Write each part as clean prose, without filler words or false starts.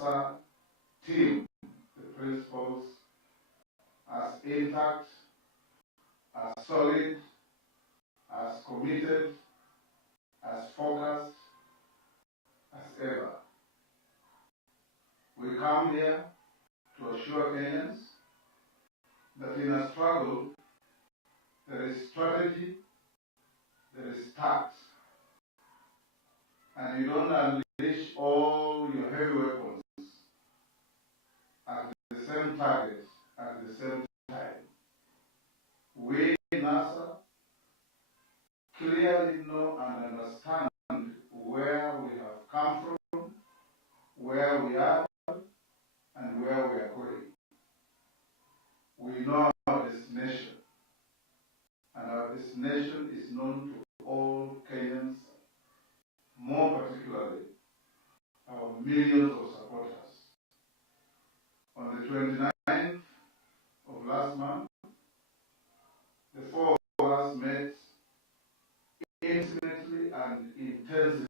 NASA team, the principles, as intact, as solid, as committed, as focused as ever. We come here to assure Kenyans that in a struggle, there is strategy, there is tact, and you don't unleash all your heavy weapons at the same target at the same time. We, NASA, clearly know and understand where we have come from, where we are, and where we are going. We know our destination, and our destination is known to all Kenyans, more particularly our millions of supporters. On the 29th of last month, the four of us met intimately and intensely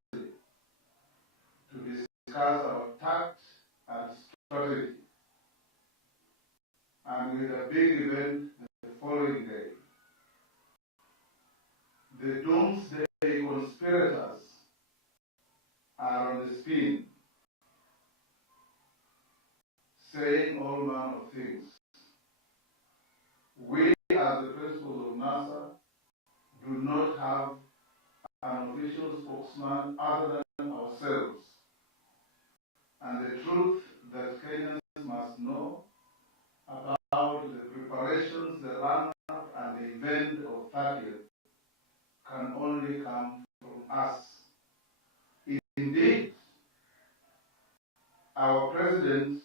to discuss our tact and strategy, and with a big event the following day. The doomsday conspirators are on the spin, saying all manner of things. We, as the principals of NASA, do not have an official spokesman other than ourselves. And the truth that Kenyans must know about the preparations, the run-up, and the event of 30th can only come from us. Indeed, our president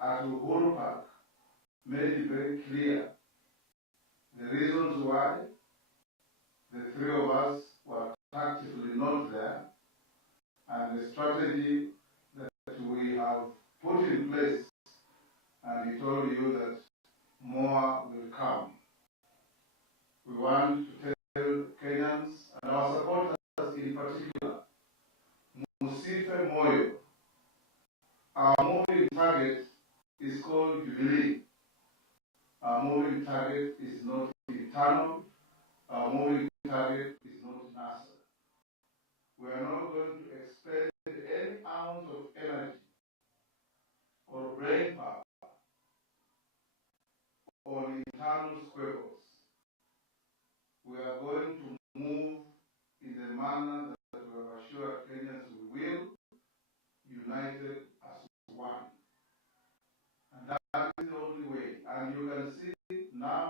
at Uhuru Park made it very clear the reasons why the three of us were practically not there, and the strategy that we have put in place, and he told you that more will come. We want to tell Kenyans and our supporters in particular, Musife Moyo, our moving target is called Jubilee. Our moving target is not internal. Our moving target is not NASA. We are not going to expend any ounce of energy or brain power on internal squabbles. We are going to move in the manner that we have assured Kenyans we will, united as one. And that is the only way. And you can see now,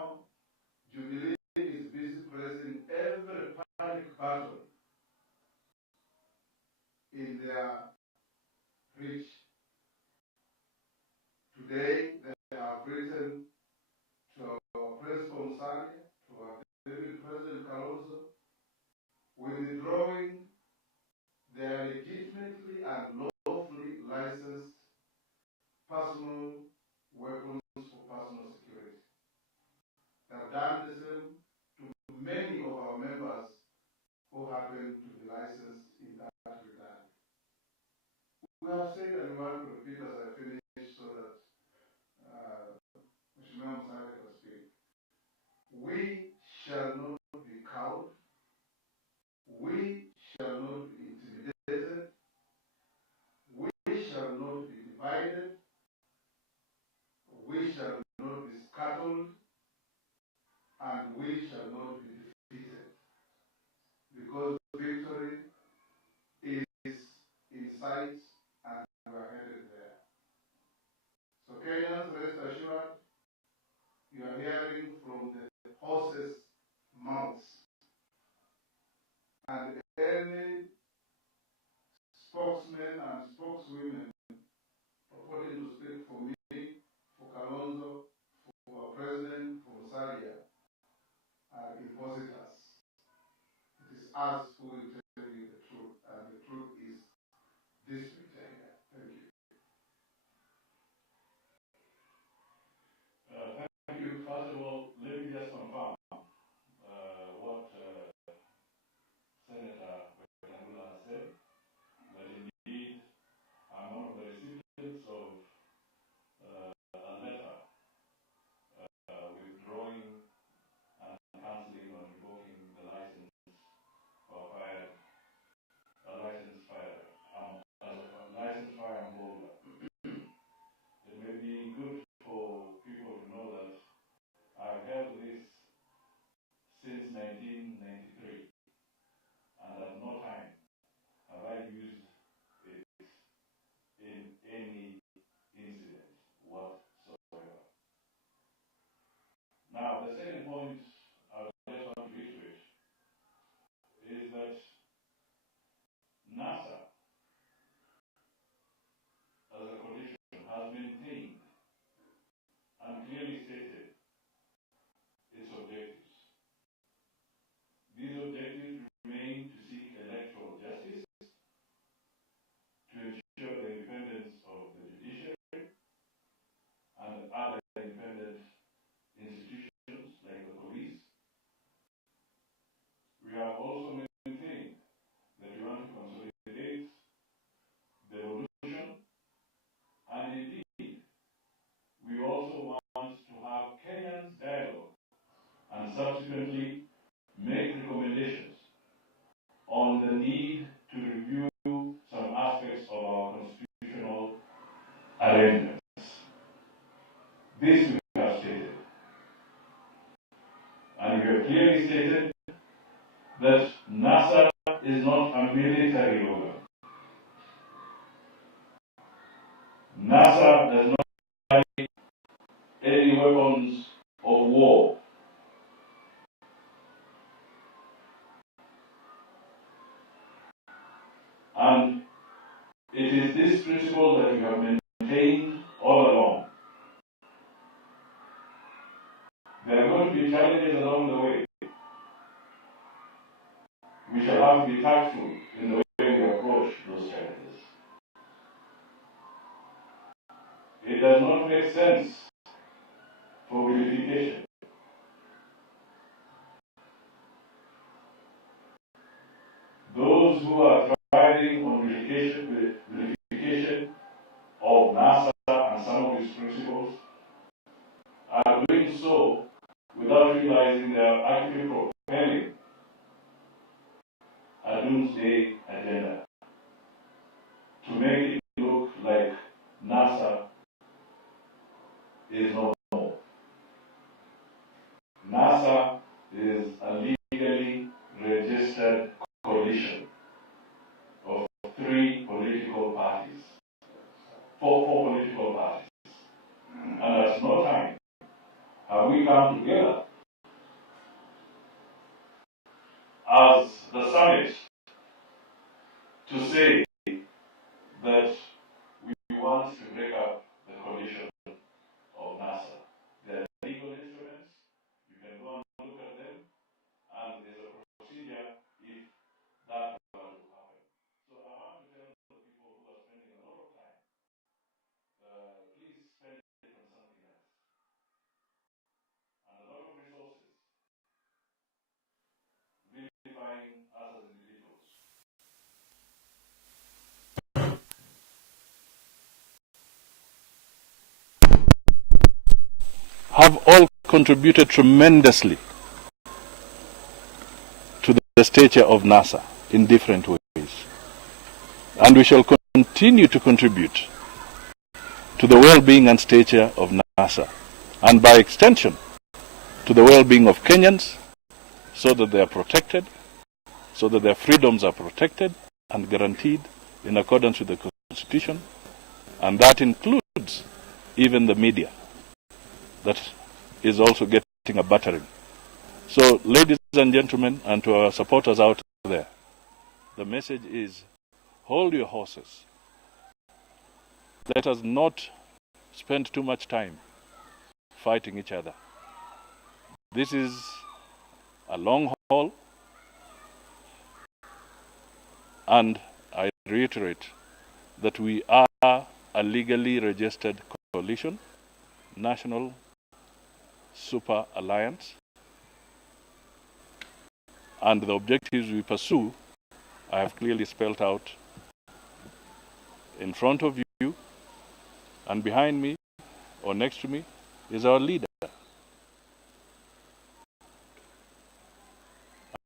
Jubilee is busy pressing every panic button in their reach. Today, they have written to our Principal Musalia, to our Deputy President Kalonzo, withdrawing their legitimately and lawfully licensed personal weapons for personal security. They have done the same to many of our members who happen to be licensed in that regard. We have said, and we want to repeat as I finish so that Mheshimiwa Musalia can speak. We shall not be cowed. We shall not be intimidated. We shall not be divided. We shall not be scattered. And we shall not be defeated. Because victory is in sight and we are headed there. So Kenyans, rest assured, you are hearing from the horse's mouths. And any spokesmen and spokeswomen purporting to speak for me, for Kalonzo, for our president, for Musalia, are imposters. It is us who will tell you the truth, and the truth is this picture here. Thank you. Thank you. First of all, let me just confirm what Senator arrangements. This we have stated. And we have clearly stated that NASA is not a military organ. NASA does not carry any weapons of war. And it is this principle that we have maintained all along. There are going to be challenges along the way. We shall have to be tactful in the way we approach those challenges. It does not make sense for vilification. Those who are thriving on vilification of NASA and some of its principles are doing so without realizing they are actually propelling a doomsday agenda to make it look like NASA is no more. NASA is a legally registered coalition of four political parties. And at no time have we come together as the summit to say that we want to break up the coalition of NASA. There are legal instruments, you can go and look at them, and there's a procedure if that were to happen. So I want to tell the people who are spending a lot of time, please spend it on something else. And a lot of resources, vilifying us as individuals. Have all contributed tremendously to the stature of NASA in different ways. And we shall continue to contribute to the well-being and stature of NASA, and by extension, to the well-being of Kenyans, so that they are protected, so that their freedoms are protected and guaranteed in accordance with the Constitution, and that includes even the media that is also getting a battering. So, ladies and gentlemen, and to our supporters out there, the message is, hold your horses. Let us not spend too much time fighting each other. This is a long haul, and I reiterate that we are a legally registered coalition, national super alliance, and the objectives we pursue I have clearly spelled out in front of you, and behind me or next to me is our leader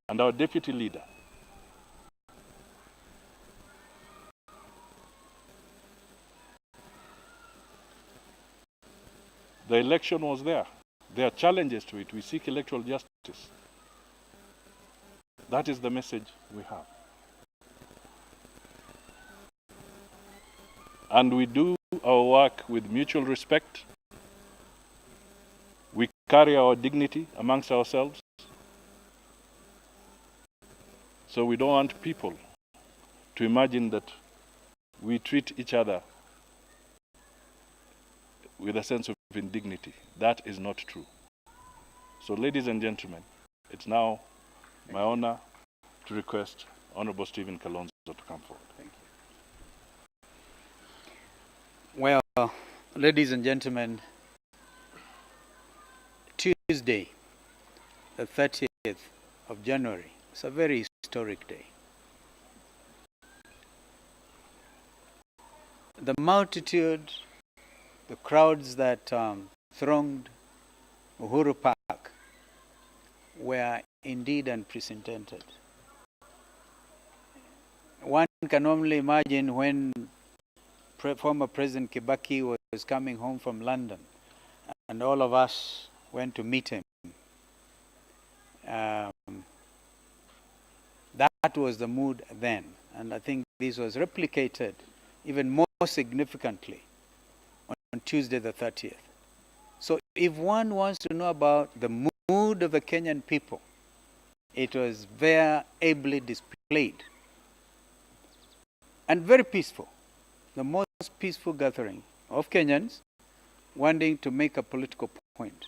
and our deputy leader. The election was there. There are challenges to it. We seek electoral justice. That is the message we have. And we do our work with mutual respect. We carry our dignity amongst ourselves. So we don't want people to imagine that we treat each other with a sense of indignity. That is not true. So, ladies and gentlemen, it's now my honor to request Honorable Stephen Kalonzo to come forward. Thank you. Well, ladies and gentlemen, Tuesday, the 30th of January, it's a very historic day. The multitude, the crowds that thronged Uhuru Park were indeed unprecedented. One can only imagine when former President Kibaki was coming home from London, and all of us went to meet him. That was the mood then, and I think this was replicated even more significantly on Tuesday the 30th. So if one wants to know about the mood of the Kenyan people, it was very ably displayed and very peaceful. The most peaceful gathering of Kenyans wanting to make a political point.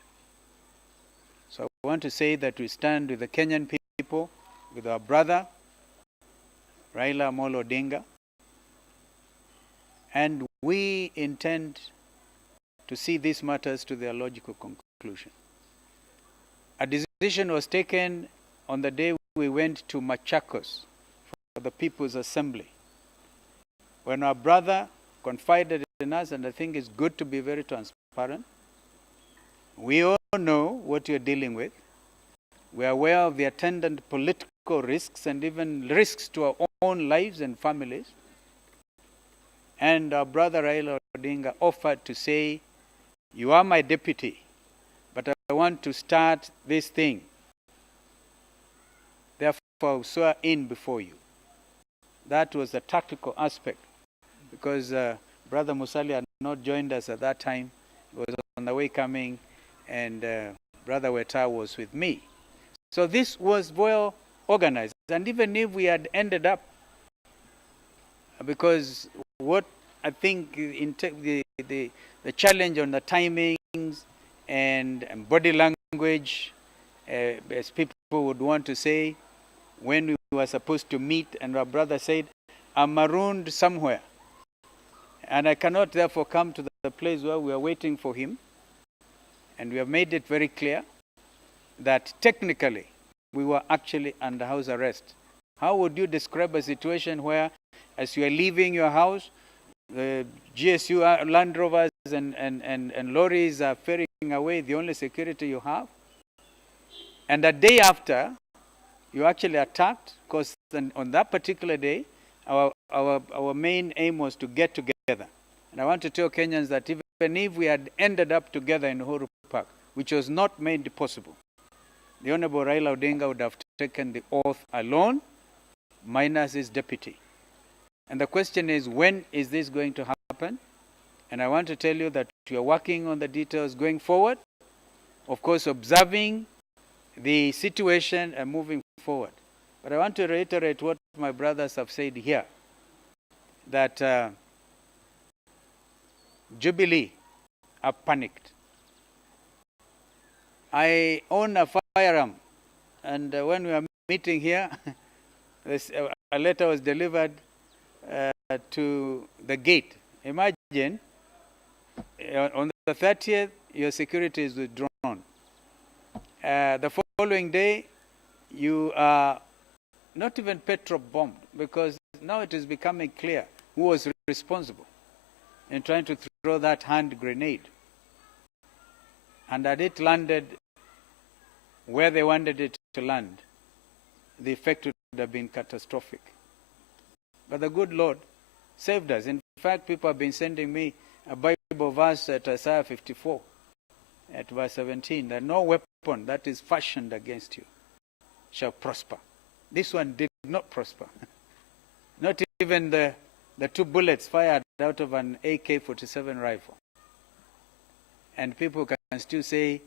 So I want to say that we stand with the Kenyan people, with our brother, Raila Amolo Odinga, and we intend to see these matters to their logical conclusion. A decision was taken on the day we went to Machakos for the People's Assembly, when our brother confided in us, and I think it's good to be very transparent. We all know what you're dealing with. We are aware of the attendant political risks and even risks to our own lives and families. And our brother Raila Odinga offered to say, you are my deputy, but I want to start this thing. Therefore, I swear in before you. That was the tactical aspect, because Brother Musalia had not joined us at that time. He was on the way coming, and Brother Weta was with me. So this was well organized. And even if we had ended up, because what I think the challenge on the timings and body language, as people would want to say, when we were supposed to meet, and our brother said, I'm marooned somewhere, and I cannot therefore come to the place where we are waiting for him. And we have made it very clear that technically we were actually under house arrest. How would you describe a situation where, as you are leaving your house, the GSU Land Rovers and lorries are ferrying away the only security you have? And the day after, you actually attacked, because on that particular day, our main aim was to get together. And I want to tell Kenyans that even if we had ended up together in Uhuru Park, which was not made possible, the Honorable Raila Odinga would have taken the oath alone, minus his deputy. And the question is, when is this going to happen? And I want to tell you that we are working on the details going forward, of course observing the situation and moving forward. But I want to reiterate what my brothers have said here, that Jubilee are panicked. I own a firearm, and when we are meeting here, a letter was delivered to the gate. Imagine, on the 30th, your security is withdrawn. The following day, you are not even petrol-bombed, because now it is becoming clear who was responsible in trying to throw that hand grenade. And had it landed where they wanted it to land, the effect would have been catastrophic. But the good Lord saved us. In fact, people have been sending me a Bible verse at Isaiah 54, at verse 17, that no weapon that is fashioned against you shall prosper. This one did not prosper. Not even the 2 bullets fired out of an AK-47 rifle. And people can still say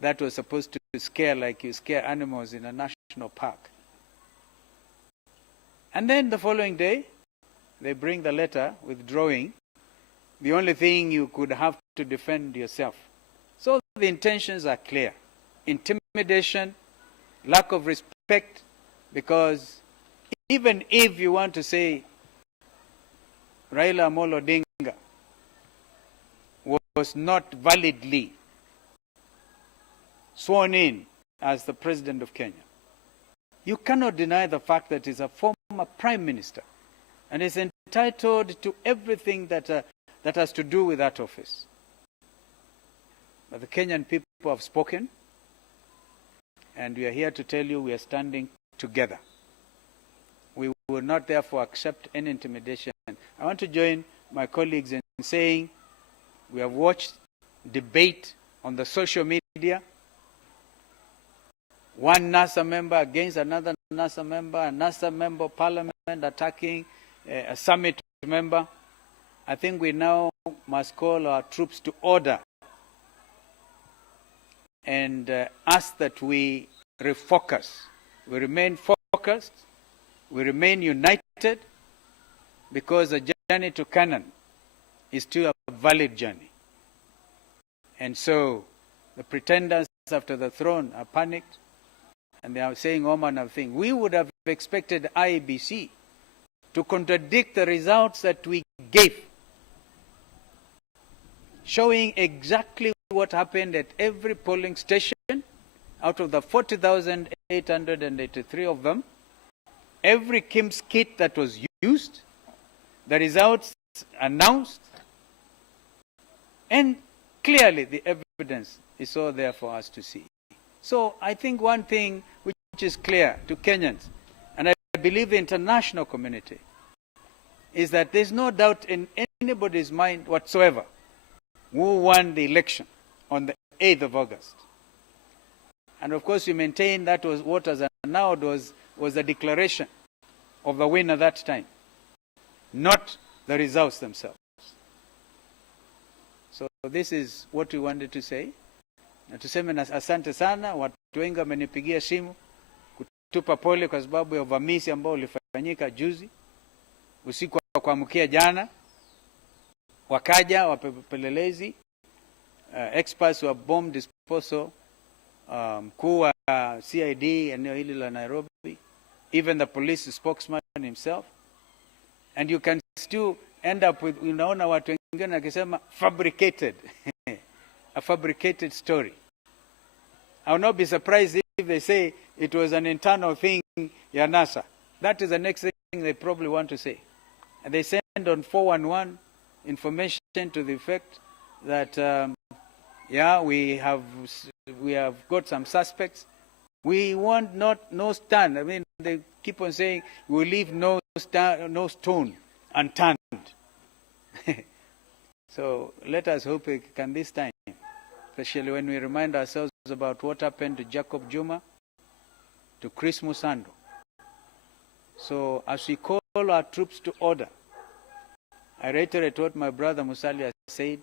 that was supposed to scare like you scare animals in a national park. And then the following day, they bring the letter withdrawing the only thing you could have to defend yourself. So the intentions are clear. Intimidation, lack of respect, because even if you want to say Raila Amolo Odinga was not validly sworn in as the President of Kenya, you cannot deny the fact that he's a former Prime Minister and is entitled to everything that has to do with that office. But the Kenyan people have spoken, and we are here to tell you we are standing together. We will not therefore accept any intimidation. I want to join my colleagues in saying we have watched debate on the social media, one NASA member against another NASA member, a NASA member of parliament attacking a summit member. I think we now must call our troops to order and ask that we refocus. We remain focused, we remain united, because the journey to Canaan is still a valid journey. And so the pretenders after the throne are panicked, and they are saying all manner of things. We would have expected IEBC to contradict the results that we gave, showing exactly what happened at every polling station. Out of the 40,883 of them, every KIMS kit that was used, the results announced, and clearly the evidence is all there for us to see. So I think one thing which is clear to Kenyans, and I believe the international community, is that there's no doubt in anybody's mind whatsoever who won the election on the 8th of August. And of course we maintain that was what was announced was the declaration of the winner that time, not the results themselves. So this is what we wanted to say. Na tuseme na asante sana, watu wengi wamenipigia simu kutupa pole kwa sababu ya uvamizi ambao ulifanyika juzi usiku wa kuamkia jana. Wakaja wapelelezi, experts wa bomb disposal, mkuu wa CID eneo hili la Nairobi, even the police spokesman himself, and you can still end up with, unaona watu wengine wakisema fabricated a fabricated story. I will not be surprised if they say it was an internal thing ya NASA. That is the next thing they probably want to say. And they send on 411 information to the effect that yeah, we have got some suspects. We want no stand. I mean, they keep on saying we will leave no stone unturned. So let us hope it can this time, especially when we remind ourselves about what happened to Jacob Juma, to Chris Musando. So as we call our troops to order, I reiterate what my brother Musalia said.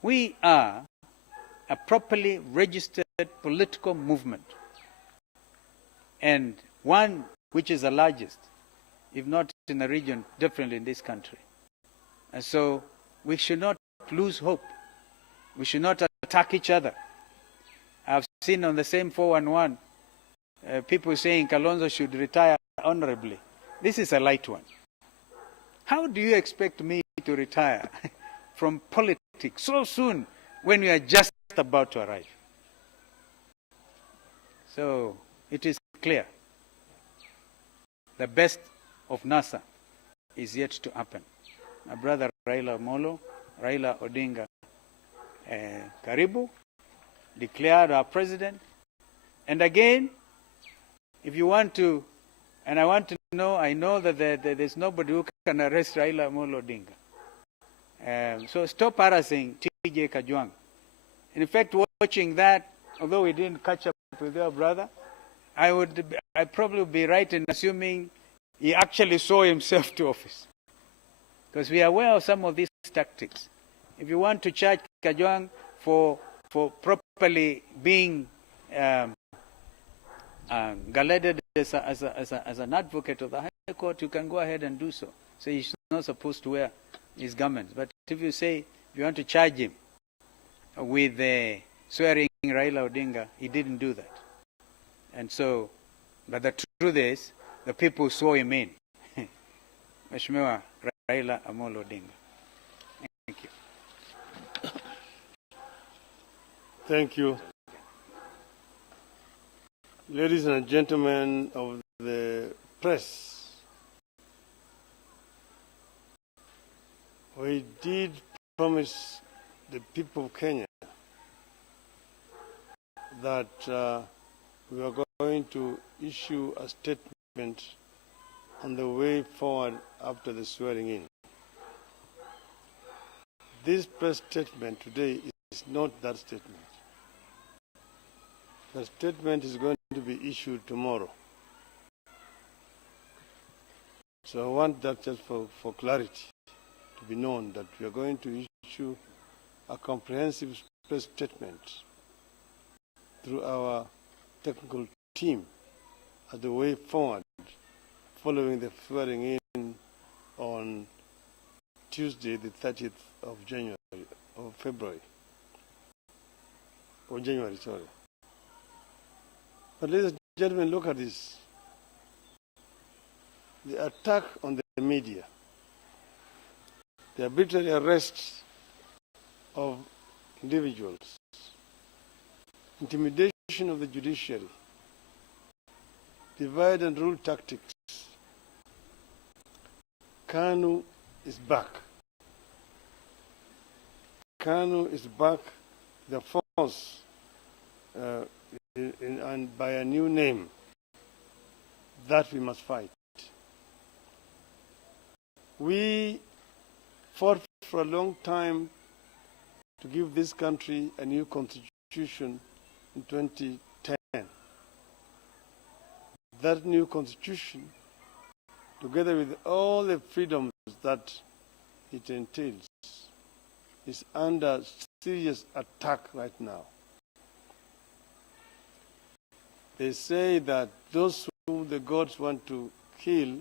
We are a properly registered political movement, and one which is the largest, if not in the region, definitely in this country. And so we should not lose hope. We should not attack each other. I've seen on the same 411 people saying Kalonzo should retire honorably. This is a light one. How do you expect me to retire from politics so soon when we are just about to arrive? So it is clear. The best of NASA is yet to happen. My brother Raila Odinga, Karibu, declared our president. And again, if you want to, and I want to know, I know that there's nobody who can arrest Raila Amolo Odinga. So stop harassing TJ Kajwang. In fact, watching that, although we didn't catch up with your brother, I'd probably be right in assuming he actually saw himself to office. Because we are aware of some of these tactics. If you want to charge Kajwang for properly being galaded as an advocate of the High Court, you can go ahead and do so. So he's not supposed to wear his garments. But if you say you want to charge him with swearing Raila Odinga, he didn't do that. And so, but the truth is, the people saw him in. Mheshimiwa Raila Amolo Odinga. Thank you. Thank you. Ladies and gentlemen of the press, we did promise the people of Kenya that we are going to issue a statement on the way forward after the swearing in. this press statement today is not that statement. The statement is going to be issued tomorrow. So I want that just for clarity to be known that we are going to issue a comprehensive press statement through our technical team as the way forward following the swearing in on Tuesday, the 30th of January. But ladies and gentlemen, look at this. The attack on the media, the arbitrary arrests of individuals, intimidation of the judiciary, divide and rule tactics. KANU is back. KANU is back, the force, and by a new name that we must fight. We fought for a long time to give this country a new constitution in 2010. That new constitution, together with all the freedoms that it entails, is under serious attack right now. They say that those whom the gods want to kill,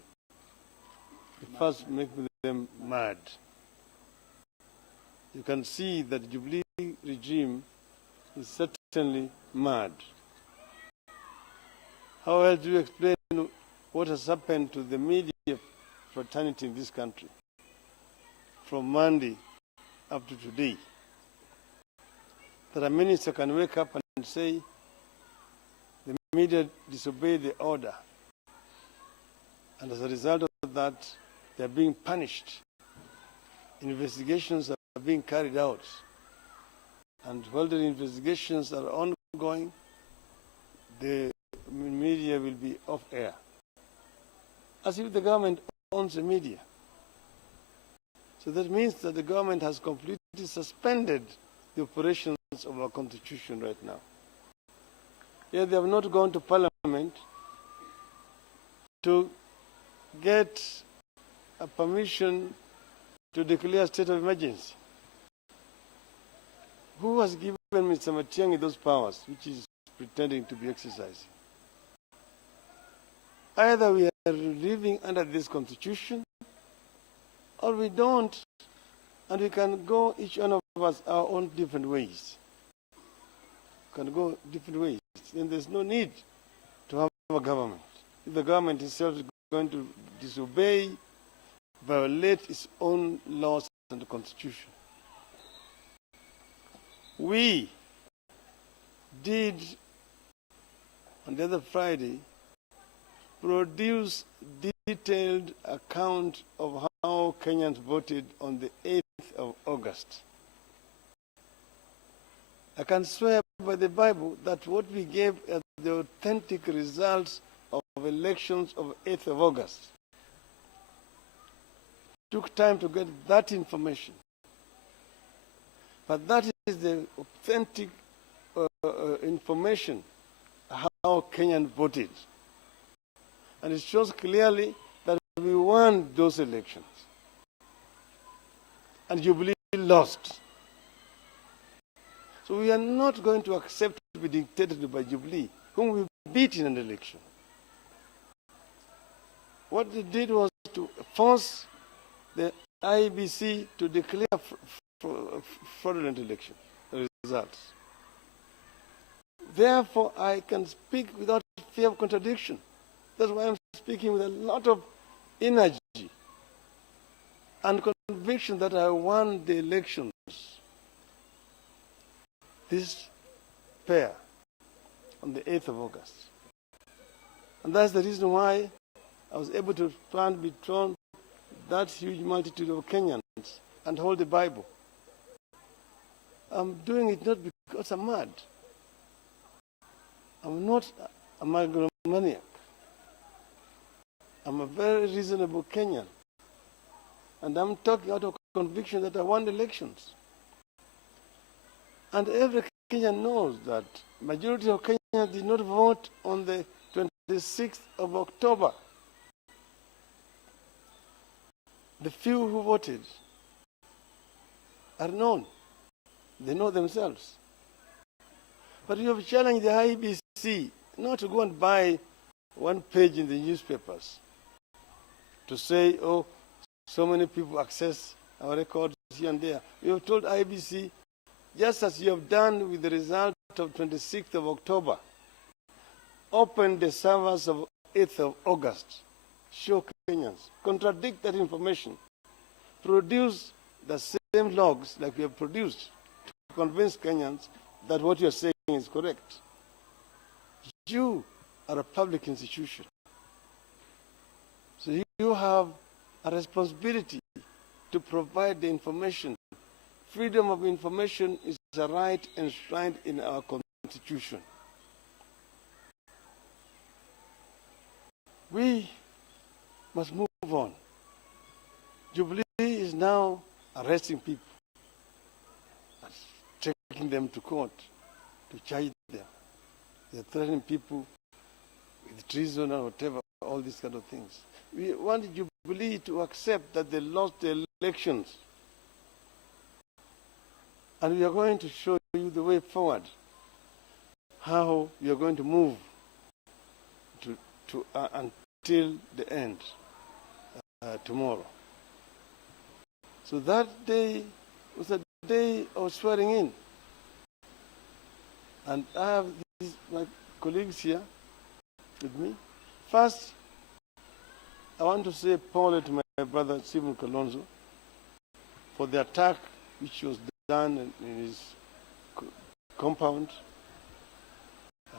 first make them mad. You can see that the Jubilee regime is certainly mad. How else do you explain what has happened to the media fraternity in this country from Monday up to today? That a minister can wake up and say the media disobeyed the order, and as a result of that, they are being punished. Investigations are being carried out, and while the investigations are ongoing, the media will be off air, as if the government owns the media. So that means that the government has completely suspended the operations of our constitution right now. Yet they have not gone to parliament to get a permission to declare a state of emergency. Who has given Mr. Matiang'i those powers, which is pretending to be exercising? Either we are living under this constitution, or we don't, and we can go, each one of us, our own different ways. We can go different ways. Then there's no need to have a government. If the government itself is going to disobey, violate its own laws and the constitution. We did, on the other Friday, produce detailed account of how Kenyans voted on the 8th of August. I can swear by the Bible that what we gave as the authentic results of elections of 8th of August. Took time to get that information. But that is the authentic information how Kenyan voted. And it shows clearly that we won those elections. And Jubilee lost. So we are not going to accept to be dictated by Jubilee, whom we beat in an election. What they did was to force the IEBC to declare fraudulent election results. Therefore, I can speak without fear of contradiction. That's why I'm speaking with a lot of energy and conviction that I won the elections. This pair on the 8th of August. And that's the reason why I was able to stand between that huge multitude of Kenyans and hold the Bible. I'm doing it not because I'm mad. I'm not a megalomaniac. I'm a very reasonable Kenyan. And I'm talking out of conviction that I won elections. And every Kenyan knows that majority of Kenyans did not vote on the 26th of October. The few who voted are known. They know themselves. But you have challenged the IEBC not to go and buy one page in the newspapers to say, oh, so many people access our records here and there. You have told IEBC, just as you have done with the result of 26th of October, open the servers of 8th of August, show Kenyans, contradict that information, produce the same logs like we have produced to convince Kenyans that what you are saying is correct. You are a public institution. So you have a responsibility to provide the information. Freedom of information is a right enshrined in our Constitution. We must move on. Jubilee is now arresting people, taking them to court to charge them. They're threatening people with treason or whatever, all these kind of things. We want Jubilee to accept that they lost the elections. And we are going to show you the way forward, how we are going to move until the end, tomorrow. So that day was a day of swearing in. And I have my colleagues here with me. First, I want to say apology to my brother Stephen Kalonzo for the attack which was done in his compound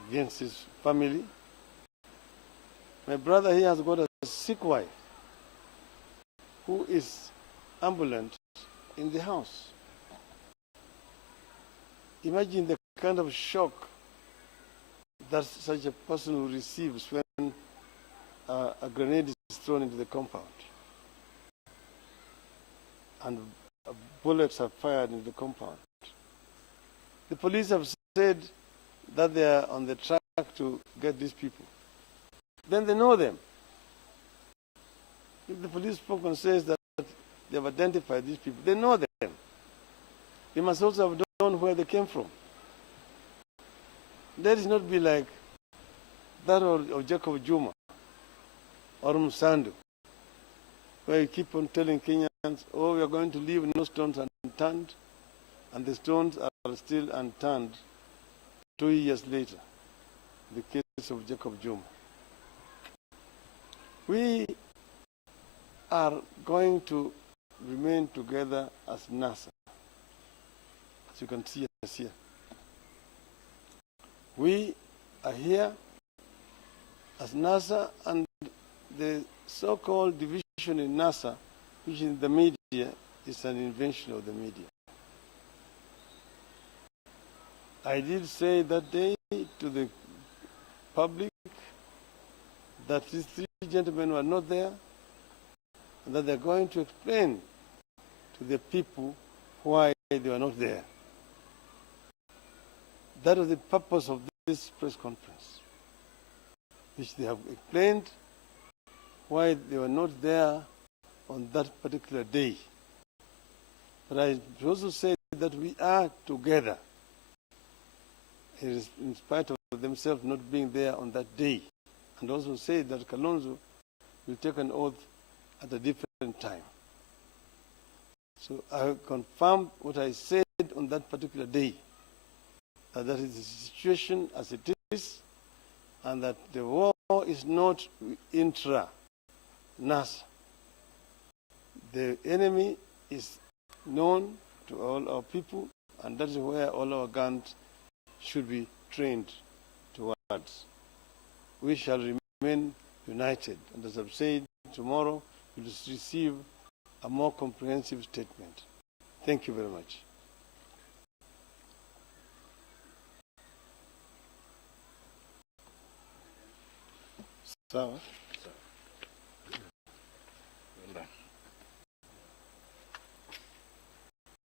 against his family. My brother here has got a sick wife who is ambulant in the house. Imagine the kind of shock that such a person will receive when a grenade is thrown into the compound and bullets are fired into the compound. The police have said that they are on the track to get these people. Then they know them. If the police spokesman says that they have identified these people, they know them. They must also have known where they came from. Let it not be like that of Jacob Juma or Musandu, where you keep on telling Kenyans, oh, we are going to leave no stones unturned, and the stones are still unturned 2 years later, the case of Jacob Juma. We are going to remain together as NASA, as you can see us here. We are here as NASA, and the so-called division in NASA, which in the media is an invention of the media. I did say that day to the public that these three gentlemen were not there, and that they're going to explain to the people why they were not there. That was the purpose of this press conference, which they have explained why they were not there on that particular day. But I also said that we are together, in spite of themselves not being there on that day. And also said that Kalonzo will take an oath at a different time. So I confirmed what I said on that particular day, that is the situation as it is, and that the war is not intra-NASA. The enemy is known to all our people, and that is where all our guns should be trained towards. We shall remain united, and as I've said, tomorrow we will receive a more comprehensive statement. Thank you very much. Sawa.